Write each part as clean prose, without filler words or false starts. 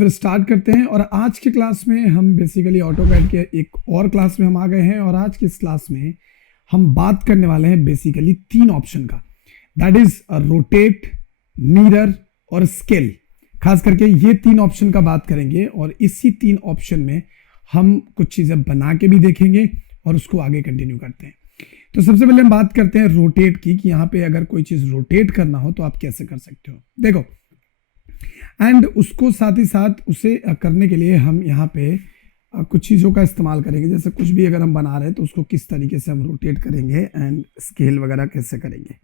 फिर स्टार्ट करते हैं। और आज के क्लास में हम बेसिकली ऑटोकैड के एक और क्लास में हम आ गए हैं और आज की इस क्लास में हम बात करने वाले हैं बेसिकली 3 ऑप्शन का, दैट इज रोटेट, मिरर और स्केल। खास करके ये 3 ऑप्शन का बात करेंगे और इसी 3 ऑप्शन में हम कुछ चीजें बना के भी देखेंगे और उसको आगे कंटिन्यू करते हैं। तो सबसे पहले हम बात करते हैं रोटेट की, कि यहाँ पे अगर कोई चीज रोटेट करना हो तो आप कैसे कर सकते हो। देखो, एंड उसको साथ ही साथ उसे करने के लिए हम यहाँ पे कुछ चीज़ों का इस्तेमाल करेंगे। जैसे कुछ भी अगर हम बना रहे हैं तो उसको किस तरीके से हम रोटेट करेंगे एंड स्केल वगैरह कैसे करेंगे।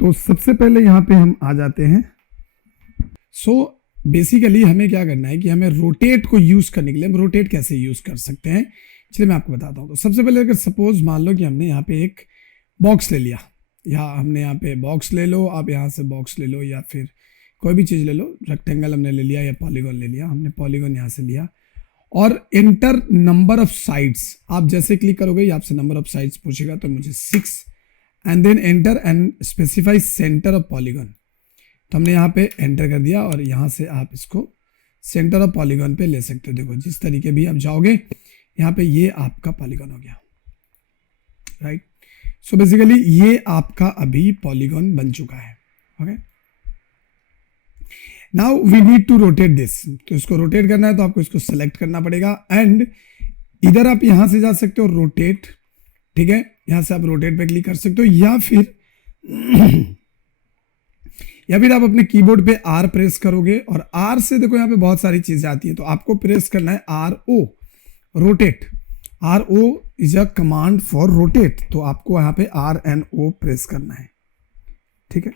तो सबसे पहले यहाँ पे हम आ जाते हैं। बेसिकली हमें क्या करना है कि हमें रोटेट को यूज़ करने के लिए हम रोटेट कैसे यूज़ कर सकते हैं, चलिए मैं आपको बताता हूँ। तो सबसे पहले अगर सपोज मान लो कि हमने यहाँ पे एक बॉक्स ले लिया, या हमने यहाँ पे बॉक्स ले लो, आप यहाँ से बॉक्स ले लो या फिर कोई भी चीज़ ले लो, रेक्टेंगल हमने ले लिया या पॉलीगॉन ले लिया, हमने पॉलीगॉन यहाँ से लिया और एंटर नंबर ऑफ साइड्स। आप जैसे क्लिक करोगे ये आपसे नंबर ऑफ साइड्स पूछेगा, तो मुझे 6 and then enter and specify centre of polygon. तो हमने यहाँ पे एंटर कर दिया और यहाँ से आप इसको सेंटर ऑफ पॉलीगॉन पे ले सकते हो। देखो जिस तरीके भी आप जाओगे यहाँ पे ये आपका पॉलीगॉन हो गया, राइट। सो बेसिकली ये आपका अभी पॉलीगॉन बन चुका है। Okay, now we need to rotate this. तो इसको रोटेट करना है तो आपको इसको सेलेक्ट करना पड़ेगा एंड इधर आप यहां से जा सकते हो रोटेट, ठीक है, यहां से आप रोटेट पे क्लिक कर सकते हो, या फिर आप अपने कीबोर्ड पे R प्रेस करोगे और R से देखो यहाँ पे बहुत सारी चीजें आती है, तो आपको प्रेस करना है RO, rotate. RO is a command for rotate, तो आपको यहाँ पे RNO प्रेस करना है, ठीक है,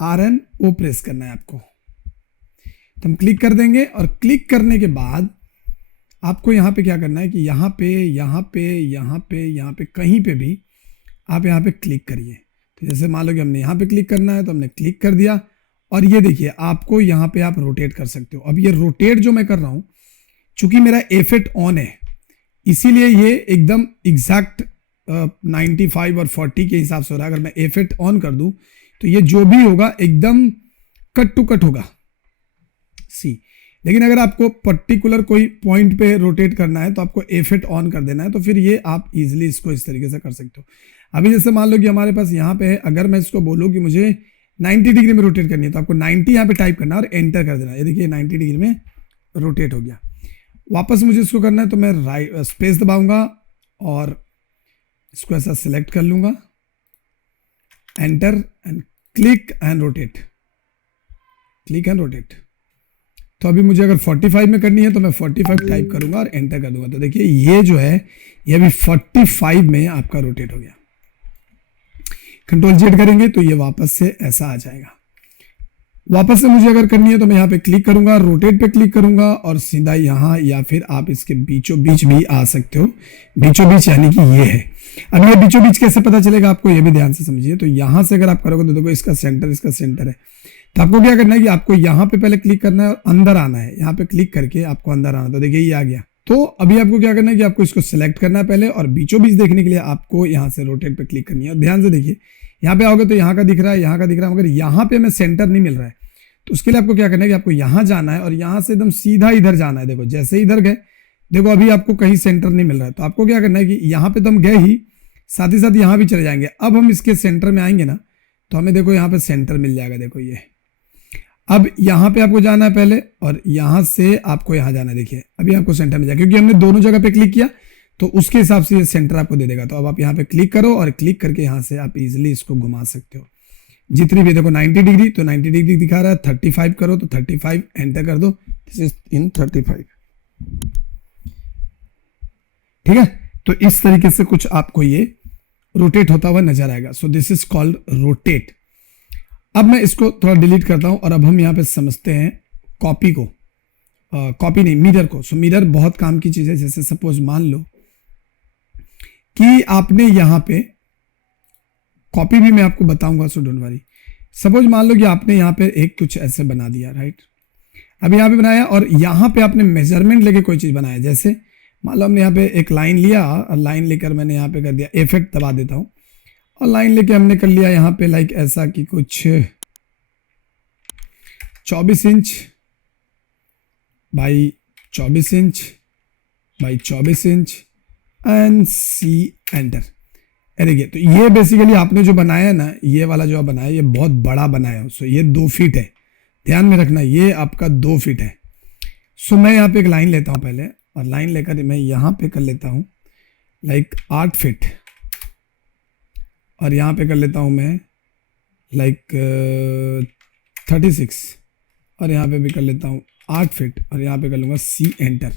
RNO प्रेस करना है आपको। तो हम क्लिक कर देंगे और क्लिक करने के बाद आपको यहाँ पे क्या करना है कि यहाँ पे कहीं पे भी आप यहाँ पे क्लिक करिए। तो जैसे मान लो कि हमने यहाँ पे क्लिक करना है तो हमने क्लिक कर दिया और ये देखिए आपको यहाँ पे आप रोटेट कर सकते हो। अब ये रोटेट जो मैं कर रहा हूँ, चूंकि मेरा F8 ऑन है इसीलिए ये एकदम एग्जैक्ट 95 और 40 के हिसाब से हो रहा है। अगर मैं F8 ऑन कर दूं तो ये जो भी होगा एकदम कट टू कट होगा, सी। लेकिन अगर आपको पर्टिकुलर कोई पॉइंट पे रोटेट करना है तो आपको F8 ऑन कर देना है, तो फिर ये आप इजीली इसको इस तरीके से कर सकते हो। अभी जैसे मान लो कि हमारे पास यहाँ पे है, अगर मैं इसको बोलूँ कि मुझे 90 डिग्री में रोटेट करनी है तो आपको 90 यहाँ पे टाइप करना है और एंटर कर देना। ये देखिए 90 डिग्री में रोटेट हो गया। वापस मुझे इसको करना है तो मैं राइट स्पेस दबाऊंगा और इसको ऐसा सिलेक्ट कर लूंगा, enter and click and rotate, click and rotate. तो अभी मुझे अगर 45 में करनी है तो मैं 45 टाइप करूंगा और एंटर कर दूंगा। तो देखिए ये जो है ये अभी 45 में आपका रोटेट हो गया। Ctrl Z करेंगे तो ये वापस से ऐसा आ जाएगा। वापस से मुझे अगर करनी है तो मैं यहाँ पे क्लिक करूंगा, रोटेट पे क्लिक करूंगा और सीधा यहाँ, या फिर आप इसके बीचों बीच भी आ सकते हो। बीचों बीच यानी कि ये है। अब ये बीचों बीच कैसे पता चलेगा आपको, ये भी ध्यान से समझिए। तो यहाँ से अगर आप करोगे तो देखो इसका सेंटर है। तो आपको क्या करना है कि आपको यहाँ पे पहले क्लिक करना है और अंदर आना है। यहाँ पे क्लिक करके आपको अंदर आना, तो देखिए ये आ गया। तो अभी आपको क्या करना है कि आपको इसको सिलेक्ट करना है पहले और बीचों बीच देखने के लिए आपको यहाँ से रोटेट पे क्लिक करनी है। और ध्यान से देखिए यहाँ पे आओगे तो यहाँ का दिख रहा है, यहाँ का दिख रहा है, मगर यहाँ पे हमें सेंटर नहीं मिल रहा है। तो उसके लिए आपको क्या करना है कि आपको यहाँ जाना है और यहाँ से एकदम सीधा इधर जाना है। देखो जैसे इधर गए, देखो अभी आपको कहीं सेंटर नहीं मिल रहा है। तो आपको क्या करना है कि यहाँ पे तो हम गए ही, साथ ही साथ यहाँ भी चले जाएंगे। अब हम इसके सेंटर में आएंगे ना तो हमें देखो यहाँ पे सेंटर मिल जाएगा। देखो ये, अब यहाँ पे आपको जाना है पहले और यहाँ से आपको यहाँ जाना है। देखिए अभी आपको सेंटर मिल जाएगा क्योंकि हमने दोनों जगह पे क्लिक किया, तो उसके हिसाब से ये सेंटर आपको दे देगा। तो अब आप यहाँ पे क्लिक करो और क्लिक करके यहाँ से आप इजीली इसको घुमा सकते हो जितनी भी। देखो 90 डिग्री, तो 90 डिग्री दिखा रहा है। 35 करो तो 35, एंटर कर दो, दिस इज इन 35, ठीक है। तो इस तरीके से कुछ आपको ये रोटेट होता हुआ नजर आएगा। सो दिस इज कॉल्ड रोटेट। अब मैं इसको थोड़ा डिलीट करता हूं और अब हम यहाँ पे समझते हैं कॉपी को, कॉपी नहीं, मिरर को। सो मिरर बहुत काम की चीज है। जैसे सपोज मान लो कि आपने यहाँ पे कॉपी भी मैं आपको बताऊंगा, सो डोंट वरी। सपोज मान लो कि आपने यहाँ पे एक कुछ ऐसे बना दिया, राइट। अब यहाँ पे बनाया और यहाँ पे आपने मेजरमेंट लेके कोई चीज बनाया। जैसे मान लो हमने यहाँ पे एक लाइन लिया और लाइन लेकर मैंने यहाँ पे कर दिया, इफेक्ट दबा देता हूँ और लाइन लेके हमने कर लिया यहाँ पे लाइक ऐसा कि कुछ 24 inch by 24 inch by 24 inch and C enter. देखिए, तो ये बेसिकली आपने जो बनाया है ना, ये वाला जो आप बनाया ये बहुत बड़ा बनाया है। सो ये 2 फीट है, ध्यान में रखना, ये आपका 2 फीट है। सो मैं यहाँ पे एक लाइन लेता हूँ पहले, और लाइन लेकर मैं यहाँ पे कर लेता हूँ लाइक 8 फीट, और यहाँ पे कर लेता हूँ मैं लाइक 36, और यहाँ पे भी कर लेता हूँ 8 फीट, और यहाँ पे कर लूँगा सी एंटर।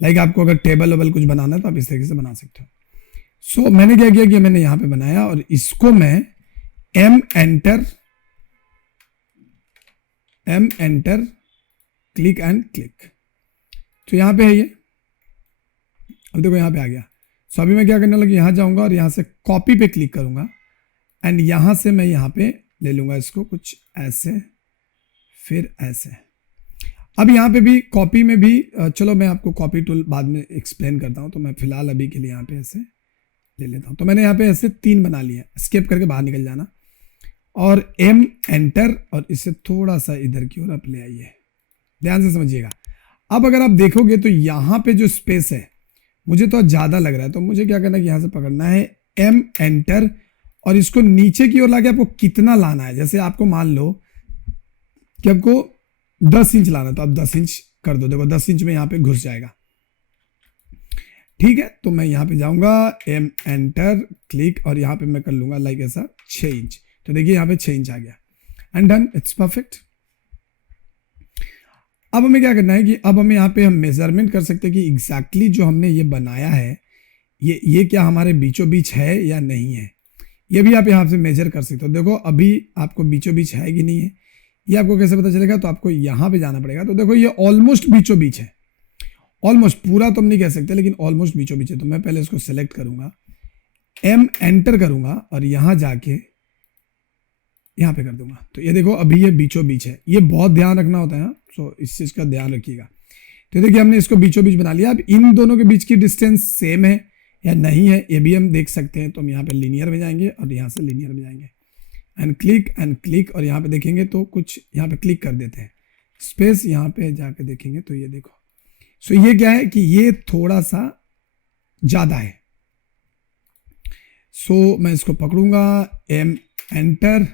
लाइक आपको अगर टेबल वेबल कुछ बनाना है तो आप इस तरीके से बना सकते हो। सो मैंने क्या किया कि मैंने यहाँ पे बनाया, और इसको मैं M enter click and click. तो यहाँ पे है ये, अब देखो यहाँ पे आ गया। सो अभी मैं क्या करने लगा, यहाँ जाऊँगा और यहाँ से कॉपी पे क्लिक करूँगा, एंड यहाँ से मैं यहाँ पे ले लूँगा इसको कुछ ऐसे, फिर ऐसे। अब यहाँ पे भी कॉपी में भी चलो मैं आपको कॉपी टूल बाद में एक्सप्लेन करता हूँ। तो मैं फिलहाल अभी के लिए यहाँ पे ऐसे ले लेता हूँ। तो मैंने यहाँ पे ऐसे 3 बना लिया, स्किप करके बाहर निकल जाना, और एम एंटर, और इसे थोड़ा सा इधर की ओर आप ले आइए, ध्यान से समझिएगा। अब अगर आप देखोगे तो यहाँ पे जो स्पेस है मुझे तो ज़्यादा लग रहा है, तो मुझे क्या करना है कि यहाँ से पकड़ना है एम एंटर, और इसको नीचे की ओर लाके आपको कितना लाना है। जैसे आपको मान लो कि आपको 10 इंच लाना, तो आप 10 इंच कर दो। देखो 10 इंच में यहाँ पे घुस जाएगा, ठीक है। तो मैं यहाँ पे जाऊंगा, एम एंटर क्लिक, और यहाँ पे मैं कर लूंगा लाइक ऐसा 6 इंच। तो देखिए यहाँ पे 6 इंच आ गया, एंड डन, इट्स परफेक्ट। अब हमें क्या करना है कि अब हमें यहाँ पे हम मेजरमेंट कर सकते हैं कि एग्जैक्टली जो हमने ये बनाया है ये क्या हमारे बीचों बीच है या नहीं है। ये भी आप यहाँ से मेजर कर सकते हो। देखो अभी आपको बीचों बीच है कि नहीं है, ये आपको कैसे पता चलेगा, तो आपको यहाँ पे जाना पड़ेगा। तो देखो ये ऑलमोस्ट बीचों बीच है, ऑलमोस्ट, पूरा तो हम नहीं कह सकते लेकिन ऑलमोस्ट बीचों बीच है। तो मैं पहले इसको सेलेक्ट करूंगा, एम एंटर करूंगा, और यहां जाके यहां पे कर दूंगा। तो ये देखो अभी ये बीचों बीच है। ये बहुत ध्यान रखना होता है, सो इस चीज का ध्यान रखिएगा। तो देखिए हमने इसको बीचों बीच बना लिया। अब इन दोनों के बीच की डिस्टेंस सेम है या नहीं है ये भी हम देख सकते हैं। तो हम यहाँ पे लीनियर में जाएंगे और यहाँ से लीनियर में जाएंगे, एंड क्लिक, और यहाँ पे देखेंगे तो कुछ यहाँ पे क्लिक कर देते हैं, स्पेस यहाँ पे जाके देखेंगे तो ये देखो। सो ये क्या है कि ये थोड़ा सा ज्यादा है। सो मैं इसको पकड़ूंगा, एम एंटर,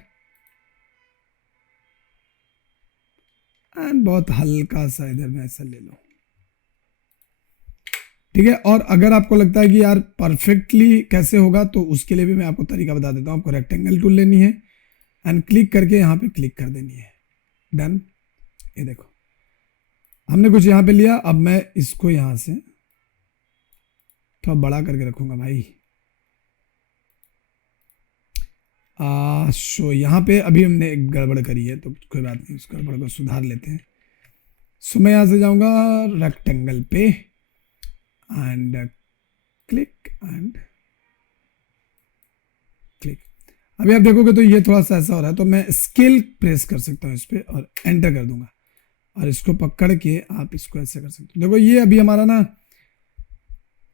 एंड बहुत हल्का सा इधर में ऐसा ले लो, ठीक है। और अगर आपको लगता है कि यार परफेक्टली कैसे होगा, तो उसके लिए भी मैं आपको तरीका बता देता हूं। आपको रेक्टेंगल टूल लेनी है, एंड क्लिक करके यहाँ पे क्लिक कर देनी है, डन। ये देखो हमने कुछ यहाँ पे लिया। अब मैं इसको यहाँ से थोड़ा बड़ा करके रखूंगा भाई। सो यहाँ पे अभी हमने एक गड़बड़ करी है, तो कोई बात नहीं, उस गड़बड़ को सुधार लेते हैं। सो मैं यहाँ से जाऊंगा रेक्टेंगल पे, एंड क्लिक एंड क्लिक। अभी आप देखोगे तो ये थोड़ा सा ऐसा हो रहा है, तो मैं स्केल प्रेस कर सकता हूँ इस पर और एंटर कर दूंगा, और इसको पकड़ के आप इसको ऐसे कर सकते हो। देखो ये अभी हमारा ना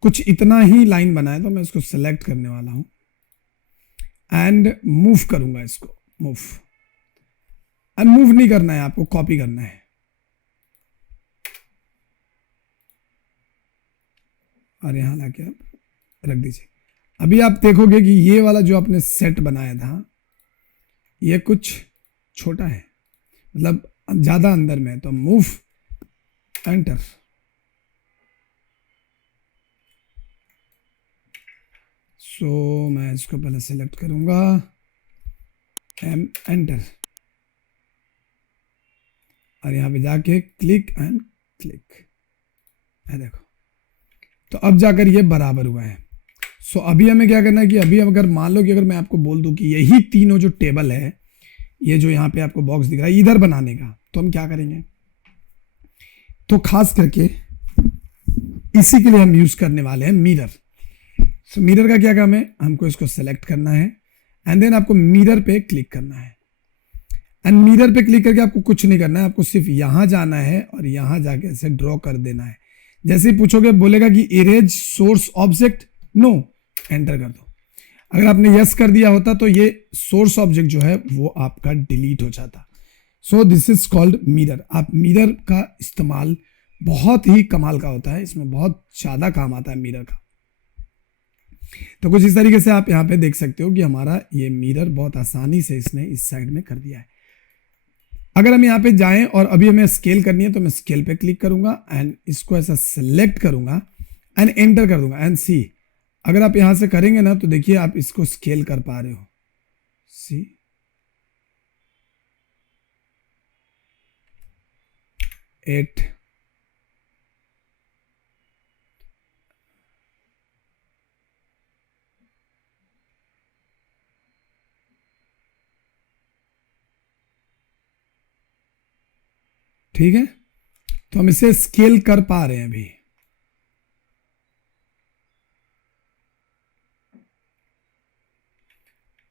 कुछ इतना ही लाइन बना है, तो मैं इसको सेलेक्ट करने वाला हूं एंड मूव करूंगा इसको, मूव। एंड मूव नहीं करना है, आपको कॉपी करना है। और यहां लाके आप रख दीजिए। अभी आप देखोगे कि ये वाला जो आपने सेट बनाया था ये कुछ छोटा है, मतलब ज्यादा अंदर में है। तो मूव, एंटर, सो मैं इसको पहले सेलेक्ट करूंगा, एम एंटर, और यहां पे जाके क्लिक एंड क्लिक, है देखो। तो अब जाकर ये बराबर हुआ है। सो अभी हमें क्या करना है कि अभी अगर मान लो कि अगर मैं आपको बोल दूं कि यही तीनों जो टेबल है, ये जो यहाँ पे आपको बॉक्स दिख रहा है इधर बनाने का, तो हम क्या करेंगे, तो खास करके इसी के लिए हम यूज करने वाले हैं मिरर। सो मिरर का क्या काम है, हमको इसको सेलेक्ट करना है एंड देन आपको मिरर पे क्लिक करना है। एंड मिरर पे क्लिक करके आपको कुछ नहीं करना है, आपको सिर्फ यहां जाना है और यहां जाके ऐसे ड्रॉ कर देना है। जैसे ही पूछोगे बोलेगा कि erase source object, no, enter कर दो। अगर आपने यस कर दिया होता तो ये सोर्स ऑब्जेक्ट जो है वो आपका डिलीट हो जाता। सो दिस इज कॉल्ड मिरर। आप मिरर का इस्तेमाल बहुत ही कमाल का होता है, इसमें बहुत ज्यादा काम आता है मिरर का। तो कुछ इस तरीके से आप यहाँ पे देख सकते हो कि हमारा ये मिरर बहुत आसानी से इसने इस साइड में कर दिया है। अगर हम यहाँ पे जाएं और अभी हमें स्केल करनी है तो मैं स्केल पे क्लिक करूंगा एंड इसको ऐसा सिलेक्ट करूंगा एंड एंटर कर दूंगा एंड सी, अगर आप यहां से करेंगे ना तो देखिए आप इसको स्केल कर पा रहे हो। सी 8 ठीक है, तो हम इसे स्केल कर पा रहे हैं अभी।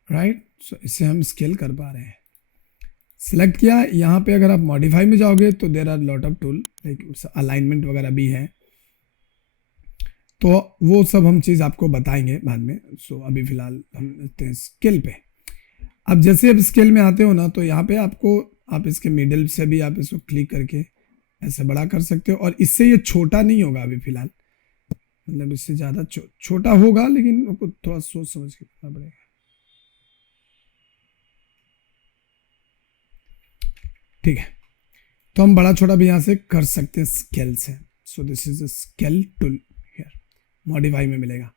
राइट, सो इसे हम स्केल कर पा रहे हैं। सिलेक्ट किया, यहाँ पे अगर आप मॉडिफाई में जाओगे तो there are lot of tool, like alignment वगैरह भी है, तो वो सब हम चीज़ आपको बताएंगे बाद में। सो अभी फिलहाल हम देखते हैं स्केल पे। अब जैसे अब स्केल में आते हो ना तो यहाँ पे आपको, आप इसके मिडिल से भी आप इसको क्लिक करके ऐसे बड़ा कर सकते हो, और इससे ये छोटा नहीं होगा अभी फिलहाल, मतलब इससे ज़्यादा छोटा होगा, लेकिन आपको थोड़ा सोच समझ के करना पड़ेगा। ठीक है, तो हम बड़ा छोटा भी यहाँ से कर सकते हैं स्केल से। सो this is a scale tool here, modify में मिलेगा।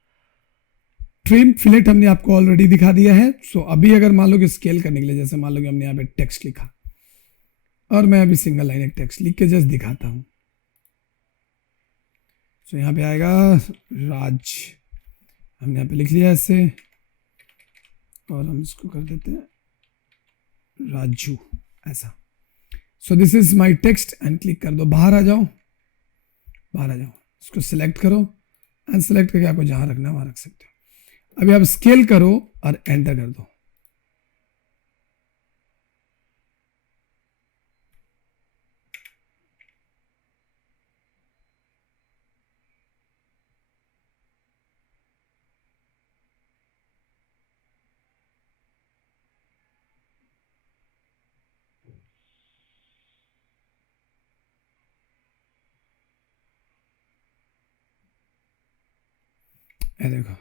ट्रिम फिलेट हमने आपको ऑलरेडी दिखा दिया है। सो अभी अगर मान लो कि स्केल करने के लिए, जैसे मान लो कि हमने यहाँ पे टेक्स्ट लिखा और मैं अभी सिंगल लाइन एक टेक्स्ट लिख के जस्ट दिखाता हूँ। सो यहाँ पे आएगा राज, हमने यहाँ पे लिख लिया ऐसे, और हम इसको कर देते हैं राजू ऐसा। सो this is my text and click कर दो, बाहर आ जाओ, बाहर आ जाओ, इसको सिलेक्ट करो एंड सिलेक्ट करके आपको जहां रखना है वहां रख सकते हो। अभी आप स्केल करो और एंटर कर दो। ये देखो,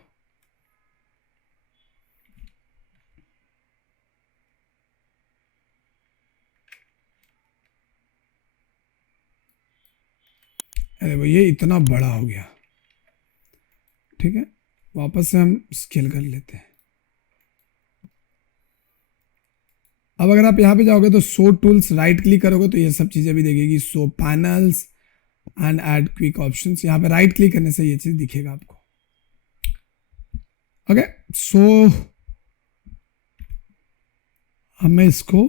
देखो ये इतना बड़ा हो गया। ठीक है, वापस से हम स्केल कर लेते हैं। अब अगर आप यहां पे जाओगे तो शो टूल्स, राइट क्लिक करोगे तो ये सब चीजें भी देखेगी, show panels and add quick options. यहाँ पे राइट क्लिक करने से ये चीज दिखेगा आपको। ओके, सो हमें इसको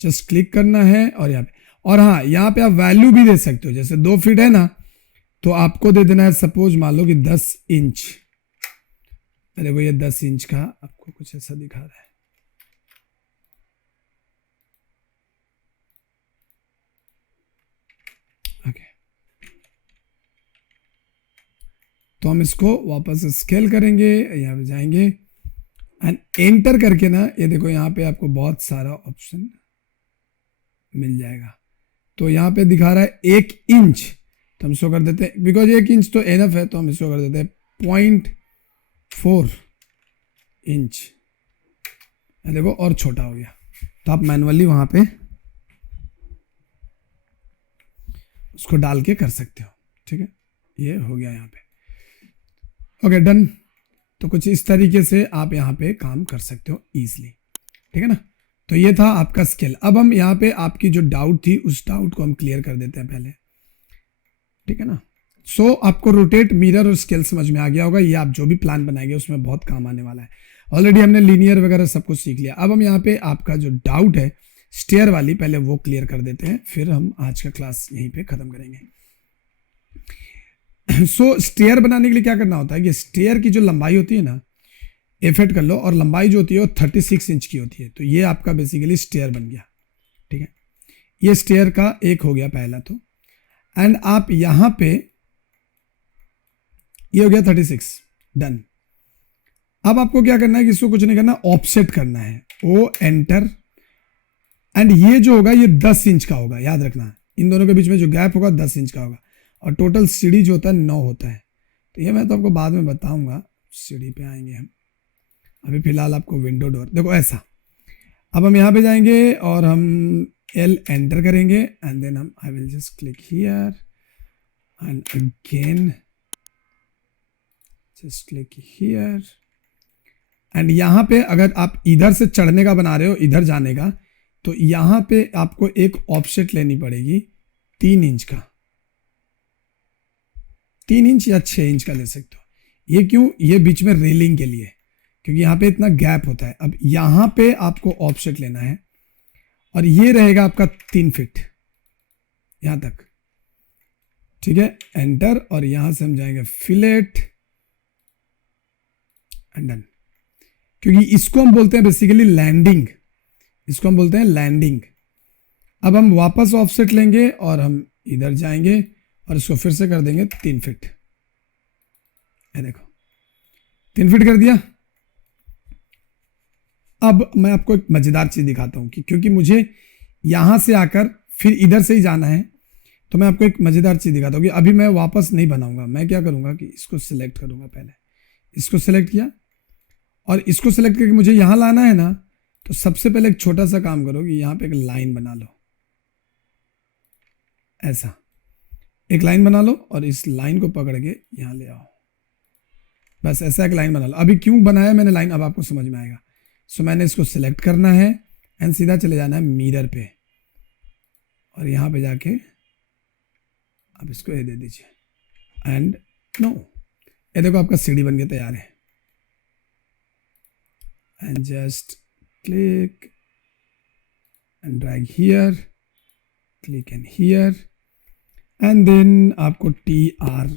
जस्ट क्लिक करना है और यहाँ पे, और हाँ यहाँ पे आप वैल्यू भी दे सकते हो। जैसे 2 फीट है ना, तो आपको दे देना है सपोज मान लो कि 10 इंच। अरे वो ये 10 इंच का आपको कुछ ऐसा दिखा रहा है। ओके, तो हम इसको वापस स्केल करेंगे, यहाँ पे जाएंगे एंड एंटर करके ना, ये देखो यहाँ पे आपको बहुत सारा ऑप्शन मिल जाएगा। तो यहाँ पे दिखा रहा है 1 इंच, तो हम इसको कर देते हैं, बिकॉज 1 इंच तो एनफ है, तो हम इसको कर देते हैं 0.4 इंच। देखो और छोटा हो गया, तो आप मैनुअली वहां पे उसको डाल के कर सकते हो। ठीक है, ये हो गया यहाँ पे। Okay done. तो कुछ इस तरीके से आप यहाँ पे काम कर सकते हो इजीली। ठीक है ना, तो ये था आपका स्केल। अब हम यहाँ पे आपकी जो डाउट थी उस डाउट को हम क्लियर कर देते हैं पहले। ठीक है ना, सो आपको रोटेट, मिरर और स्केल समझ में आ गया होगा। ये आप जो भी प्लान बनाएंगे उसमें बहुत काम आने वाला है। ऑलरेडी हमने लीनियर वगैरह सब कुछ सीख लिया। अब हम यहाँ पे आपका जो डाउट है स्टेयर वाली, पहले वो क्लियर कर देते हैं, फिर हम आज का क्लास यहीं पे खत्म करेंगे। सो स्टेयर बनाने के लिए क्या करना होता है कि स्टेयर की जो लंबाई होती है ना, एफेट कर लो, और लंबाई जो होती है वो 36 इंच की होती है। तो ये आपका बेसिकली स्टेयर बन गया। ठीक है, ये स्टेयर का एक हो गया पहला। तो एंड आप यहां पे, ये हो गया 36, डन। अब आपको क्या करना है कि इसको कुछ नहीं करना, ऑफसेट करना है। ओ एंटर एंड ये जो होगा ये 10 इंच का होगा, याद रखना। इन दोनों के बीच में जो गैप होगा 10 इंच का होगा, और टोटल सीढ़ी जो होता है 9 होता है। तो ये मैं तो आपको बाद में बताऊंगा, सीढ़ी पे आएंगे हम। अभी फिलहाल आपको विंडो डोर देखो ऐसा। अब हम यहाँ पे जाएंगे और हम L एंटर करेंगे एंड देन हम I will just click here and again just click here. And यहाँ पे अगर आप इधर से चढ़ने का बना रहे हो, इधर जाने का, तो यहाँ पे आपको एक ऑफसेट लेनी पड़ेगी 3 इंच का, 3 इंच या 6 इंच का ले सकते हो। ये क्यों? ये बीच में रेलिंग के लिए, क्योंकि यहाँ पे इतना गैप होता है। अब यहाँ पे आपको ऑफसेट लेना है और ये रहेगा आपका 3 फीट यहाँ तक, ठीक है। एंटर, और यहां से हम जाएंगे फिलेट एंड डन। क्योंकि इसको हम बोलते हैं बेसिकली लैंडिंग, इसको हम बोलते हैं लैंडिंग। अब हम वापस ऑफसेट लेंगे और हम इधर जाएंगे और इसको फिर से कर देंगे 3 फीट। ये देखो 3 फीट कर दिया। अब मैं आपको एक मजेदार चीज दिखाता हूं कि क्योंकि मुझे यहां से आकर फिर इधर से ही जाना है, तो मैं आपको एक मजेदार चीज दिखाता हूं कि अभी मैं वापस नहीं बनाऊंगा। मैं क्या करूंगा कि इसको सिलेक्ट करूंगा, पहले इसको सिलेक्ट किया और इसको सिलेक्ट करके मुझे यहां लाना है ना, तो सबसे पहले एक छोटा सा काम करो कि यहां पे एक लाइन बना लो, ऐसा एक लाइन बना लो और इस लाइन को पकड़ के यहां ले आओ, बस ऐसा एक लाइन बना लो। अभी क्यों बनाया मैंने लाइन, अब आपको समझ में आएगा। सो मैंने इसको सिलेक्ट करना है एंड सीधा चले जाना है मिरर पे, और यहां पे जाके आप इसको ये दे दीजिए एंड नो, ये देखो आपका सीढ़ी बन के तैयार है। And just click and drag here, click and here and then आपको TR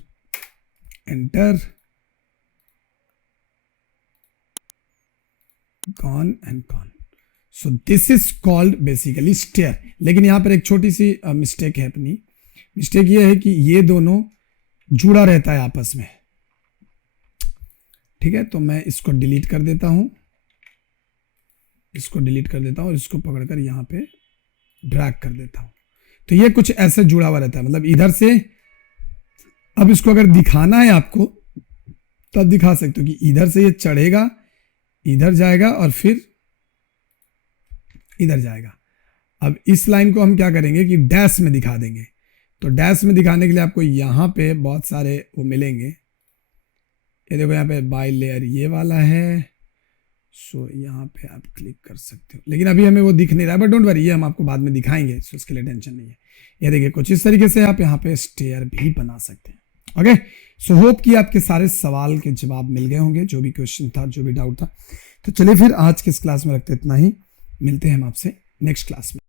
enter, gone and gone. So this is called basically stair. लेकिन यहां पर एक छोटी सी मिस्टेक है अपनी। मिस्टेक ये है कि ये दोनों जुड़ा रहता है आपस में, ठीक है। तो मैं इसको डिलीट कर देता हूं, इसको डिलीट कर देता हूं और इसको पकड़कर यहां पे ड्रैग कर देता हूं। तो ये कुछ ऐसे जुड़ा हुआ रहता है, मतलब इधर से। अब इसको अगर दिखाना है आपको तब दिखा सकते हो कि इधर से ये चढ़ेगा, इधर जाएगा और फिर इधर जाएगा। अब इस लाइन को हम क्या करेंगे कि डैश में दिखा देंगे। तो डैश में दिखाने के लिए आपको यहां पे बहुत सारे वो मिलेंगे। ये देखो यहाँ पे बाय लेयर ये वाला है, सो यहाँ पे आप क्लिक कर सकते हो। लेकिन अभी हमें वो दिख नहीं रहा है, बट डोंट वरी, ये हम आपको बाद में दिखाएंगे, सो इसके लिए टेंशन नहीं है। ये देखिए कुछ इस तरीके से आप यहाँ पे स्टेयर भी बना सकते हैं। ओके, सो होप कि आपके सारे सवाल के जवाब मिल गए होंगे, जो भी क्वेश्चन था, जो भी डाउट था। तो चलिए फिर आज के इस क्लास में रखते इतना ही, मिलते हैं हम आपसे नेक्स्ट क्लास में।